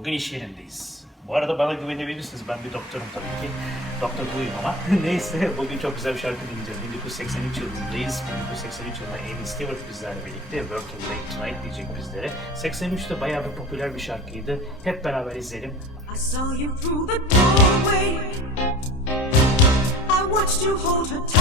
Bugün iş yerindeyiz. Bu arada bana güvenebilirsiniz. Ben bir doktorum tabii ki. Doktor buyum ama. Neyse bugün çok güzel bir şarkı dinleyeceğiz. 1983 yılındayız. 1983 yılında Amy Stewart bizlerle birlikte Working Late Tonight diyecek bizlere. 83'te bayağı bir popüler bir şarkıydı. Hep beraber izleyelim. I saw you through the doorway. I watched you hold her tight.